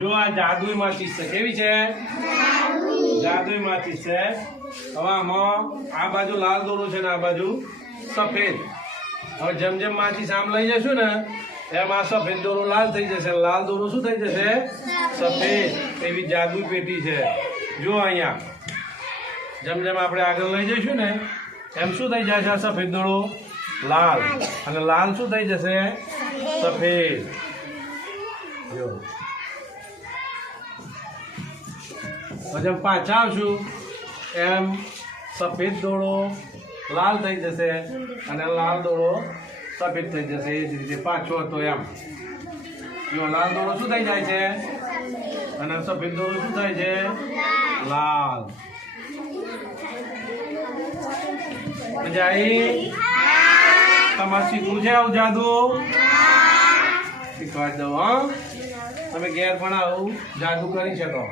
જો આ જાદુઈ માચીસ છે કેવી છે જાદુઈ માચીસ છે હવે આમાં આ બાજુ લાલ દોરો છે ને આ બાજુ સફેદ હવે જેમ જેમ માચીસ આમ લઈ જશું ને એમ આ સફેદ દોરો લાલ થઈ જશે લાલ દોરો શું થઈ જશે સફેદ એવી જાદુઈ પેટી છે જો અહીંયા જેમ જેમ આપણે આગળ લઈ જઈશું ને એમ શું થઈ જશે આ સફેદ દોરો લાલ અને લાલ શું થઈ જશે સફેદ જો જેમ પાછા આવશું એમ સફેદ દોરો લાલ થઈ જશે અને લાલ દોરો સફેદ થઈ જશે એ જ રીતે પાછો હતો એમ જો લાલ દોરો શું થઈ જાય છે અને સફેદ દોરો શું થાય છે લાલ મજા આવી તમારે શીખવું છે આવું જાદુ શીખવાડી દઉં હા તમે ઘેર પણ આવું જાદુ કરી શકો